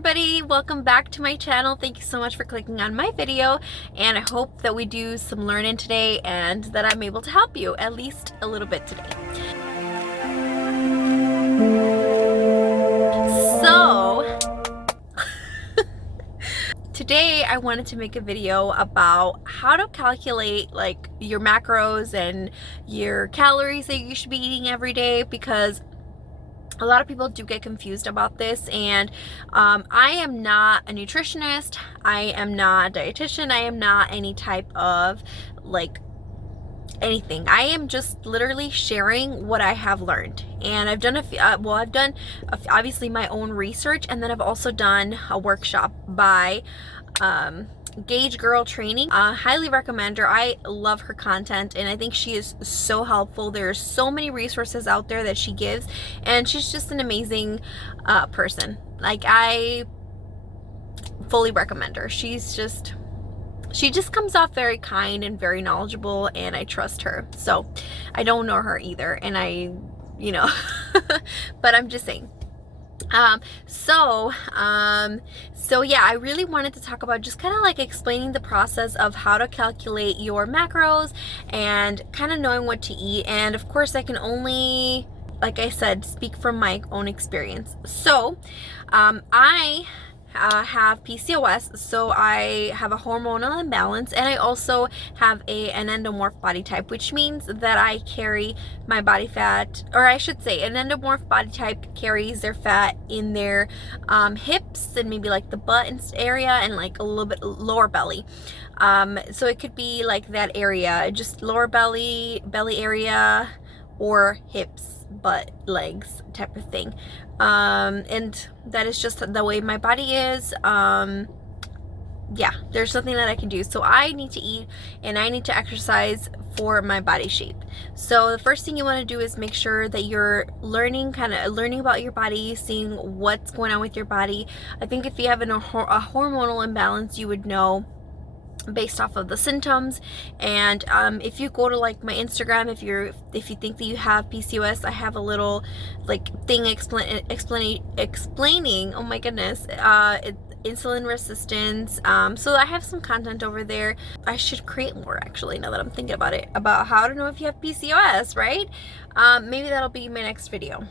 everybody, welcome back to my channel. Thank you so much for clicking on my video, and I hope that we do some learning today and that I'm able to help you at least a little bit today. So today I wanted to make a video about how to calculate like your macros and your calories that you should be eating every day, because a lot of people do get confused about this, and I am not a nutritionist, I am not a dietitian, I am not any type of like anything. I am just literally sharing what I have learned, and I've done I've done obviously my own research, and then I've also done a workshop by Gauge Girl Training. Highly recommend her. I love her content, and I think she is so helpful. There's so many resources out there that she gives, and she's just an amazing person. Like, I fully recommend her. She just comes off very kind and very knowledgeable, and I trust her. So I don't know her either, and but I'm just saying. So yeah, I really wanted to talk about just kind of like explaining the process of how to calculate your macros and kind of knowing what to eat. And of course, I can only, like I said, speak from my own experience. So I have PCOS, so I have a hormonal imbalance, and I also have an endomorph body type, which means that I carry my body fat, or I should say an endomorph body type carries their fat in their hips and maybe like the butt area and like a little bit lower belly. So it could be like that area, just lower belly area, or hips, butt, legs type of thing. And that is just the way my body is. Yeah, there's nothing that I can do. So I need to eat and I need to exercise for my body shape. So the first thing you want to do is make sure that you're learning about your body, seeing what's going on with your body. I think if you have a hormonal imbalance, you would know based off of the symptoms. And if you go to like my Instagram, if you think that you have PCOS, I have a little like thing explaining, oh my goodness, insulin resistance. So I have some content over there. I should create more, actually, now that I'm thinking about it, about how to know if you have PCOS, right? Maybe that'll be my next video.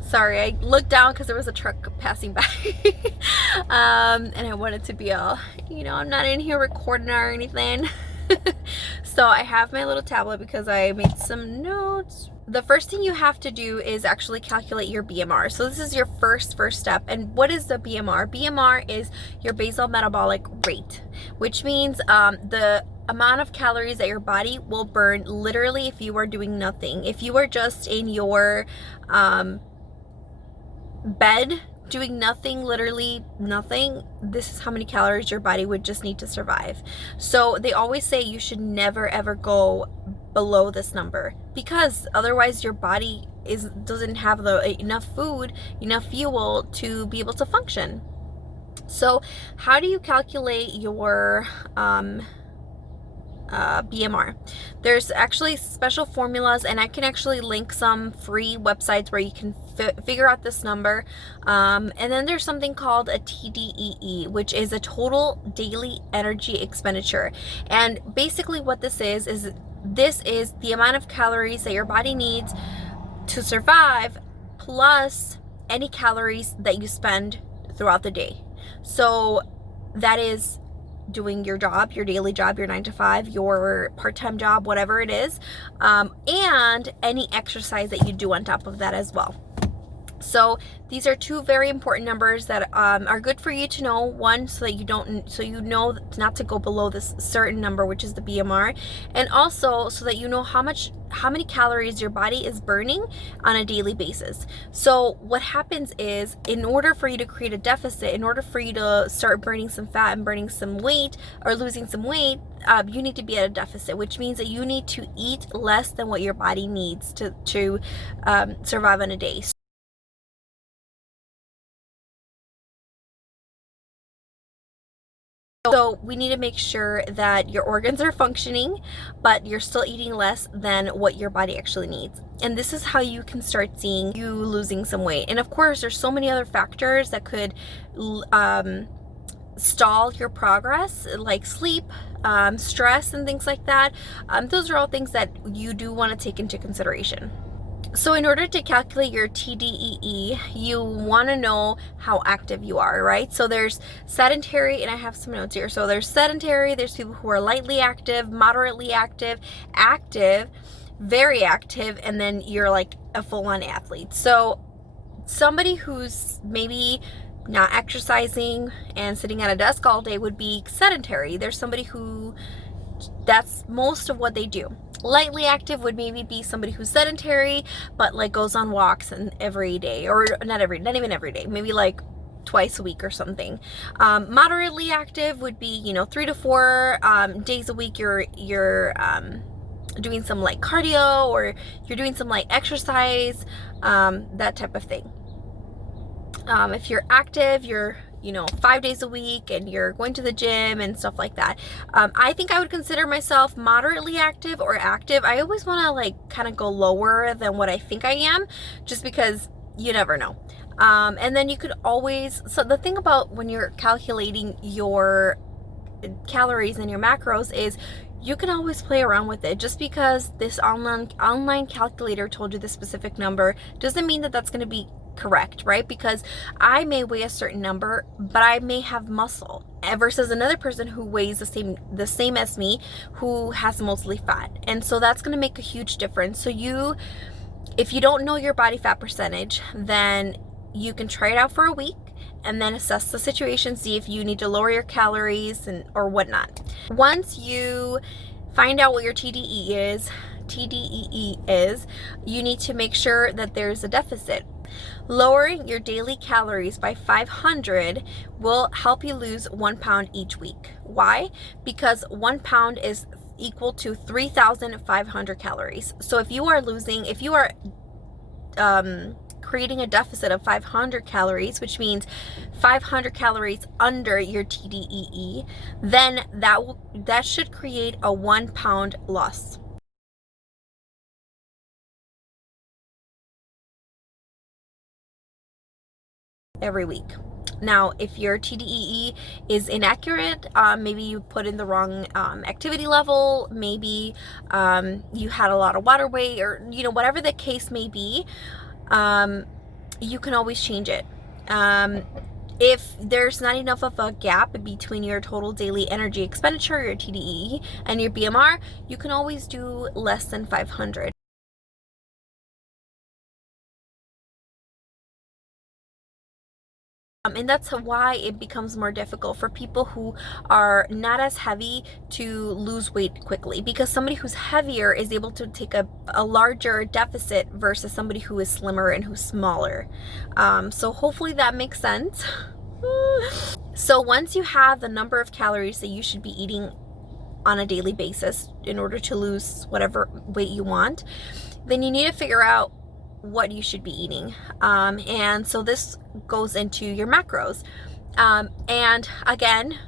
Sorry, I looked down because there was a truck passing by. And I wanted to be all, I'm not in here recording or anything. So I have my little tablet because I made some notes. The first thing you have to do is actually calculate your BMR. So this is your first step. And what is the BMR? BMR is your basal metabolic rate, which means the amount of calories that your body will burn literally if you are doing nothing. If you are just in your bed doing nothing, literally nothing, this is how many calories your body would just need to survive. So they always say you should never ever go below this number, because otherwise your body doesn't have enough food, enough fuel to be able to function. So how do you calculate your BMR? There's actually special formulas, and I can actually link some free websites where you can figure out this number. And then there's something called a TDEE, which is a total daily energy expenditure. And basically what this is the amount of calories that your body needs to survive, plus any calories that you spend throughout the day. So that is doing your job, your daily job, your 9 to 5, your part-time job, whatever it is, and any exercise that you do on top of that as well. So these are two very important numbers that are good for you to know. One, so you know not to go below this certain number, which is the BMR, and also so that you know how many calories your body is burning on a daily basis. So what happens is, in order for you to create a deficit, in order for you to start burning some fat and burning some weight or losing some weight, you need to be at a deficit, which means that you need to eat less than what your body needs to survive on a day. So we need to make sure that your organs are functioning, but you're still eating less than what your body actually needs. And this is how you can start seeing you losing some weight. And of course, there's so many other factors that could stall your progress, like sleep, stress, and things like that. Those are all things that you do want to take into consideration. So in order to calculate your TDEE, you want to know how active you are, right? So there's sedentary, and I have some notes here. So there's sedentary, there's people who are lightly active, moderately active, active, very active, and then you're like a full-on athlete. So somebody who's maybe not exercising and sitting at a desk all day would be sedentary. There's somebody who that's most of what they do. Lightly active would maybe be somebody who's sedentary, but like goes on walks and every day, or not even every day, maybe like twice a week or something. Moderately active would be, 3 to 4 days a week. You're doing some like cardio, or you're doing some like exercise, that type of thing. If you're active, you're 5 days a week and you're going to the gym and stuff like that. I think I would consider myself moderately active or active. I always want to like kind of go lower than what I think I am, just because you never know. And then you could always, so the thing about when you're calculating your calories and your macros is you can always play around with it. Just because this online calculator told you the specific number doesn't mean that that's going to be correct, right? Because I may weigh a certain number, but I may have muscle versus another person who weighs the same as me, who has mostly fat. And so that's going to make a huge difference. So if you don't know your body fat percentage, then you can try it out for a week and then assess the situation, see if you need to lower your calories or whatnot. Once you find out what your TDEE is, you need to make sure that there's a deficit. Lowering your daily calories by 500 will help you lose 1 pound each week. Why? Because 1 pound is equal to 3,500 calories. So if you are creating a deficit of 500 calories, which means 500 calories under your TDEE, then that should create a 1 pound loss. Every week. Now, if your TDEE is inaccurate, maybe you put in the wrong activity level, maybe you had a lot of water weight, or whatever the case may be, you can always change it. If there's not enough of a gap between your total daily energy expenditure, your TDEE, and your BMR, you can always do less than 500. And that's why it becomes more difficult for people who are not as heavy to lose weight quickly, because somebody who's heavier is able to take a larger deficit versus somebody who is slimmer and who's smaller. So hopefully that makes sense. So once you have the number of calories that you should be eating on a daily basis in order to lose whatever weight you want, then you need to figure out what you should be eating. And so this goes into your macros. And again,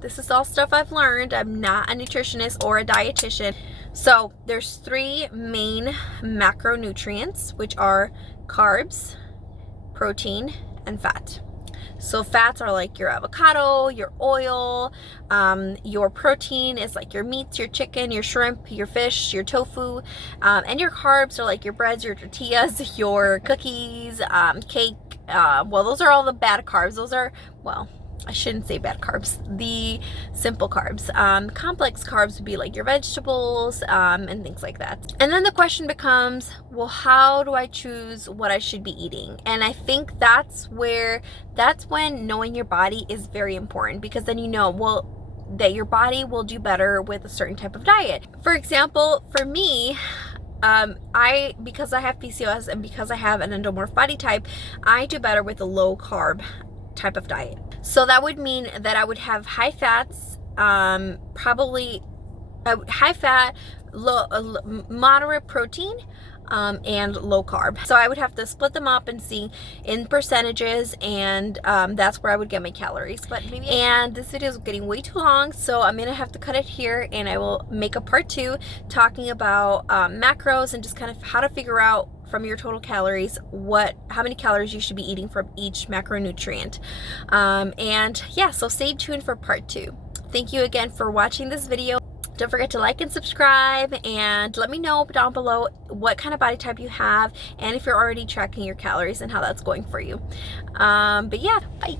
this is all stuff I've learned. I'm not a nutritionist or a dietitian. So there's 3 main macronutrients, which are carbs, protein, and fat. So fats are like your avocado, your oil, your protein is like your meats, your chicken, your shrimp, your fish, your tofu, and your carbs are like your breads, your tortillas, your cookies, cake. Well, those are all the bad carbs. Those are, well, I shouldn't say bad carbs, the simple carbs. Complex carbs would be like your vegetables, and things like that. And then the question becomes, well, how do I choose what I should be eating? And I think that's when knowing your body is very important, because then that your body will do better with a certain type of diet. For example, for me, because I have PCOS and because I have an endomorph body type, I do better with a low carb type of diet. So that would mean that I would have high fats, probably high fat, moderate protein, and low carb. So I would have to split them up and see in percentages, and that's where I would get my calories. And this video is getting way too long, so I'm gonna have to cut it here, and I will make a part 2 talking about macros and just kind of how to figure out from your total calories how many calories you should be eating from each macronutrient. And yeah, so stay tuned for part 2. Thank you again for watching this video. Don't forget to like and subscribe, and let me know down below what kind of body type you have and if you're already tracking your calories and how that's going for you. But yeah, bye.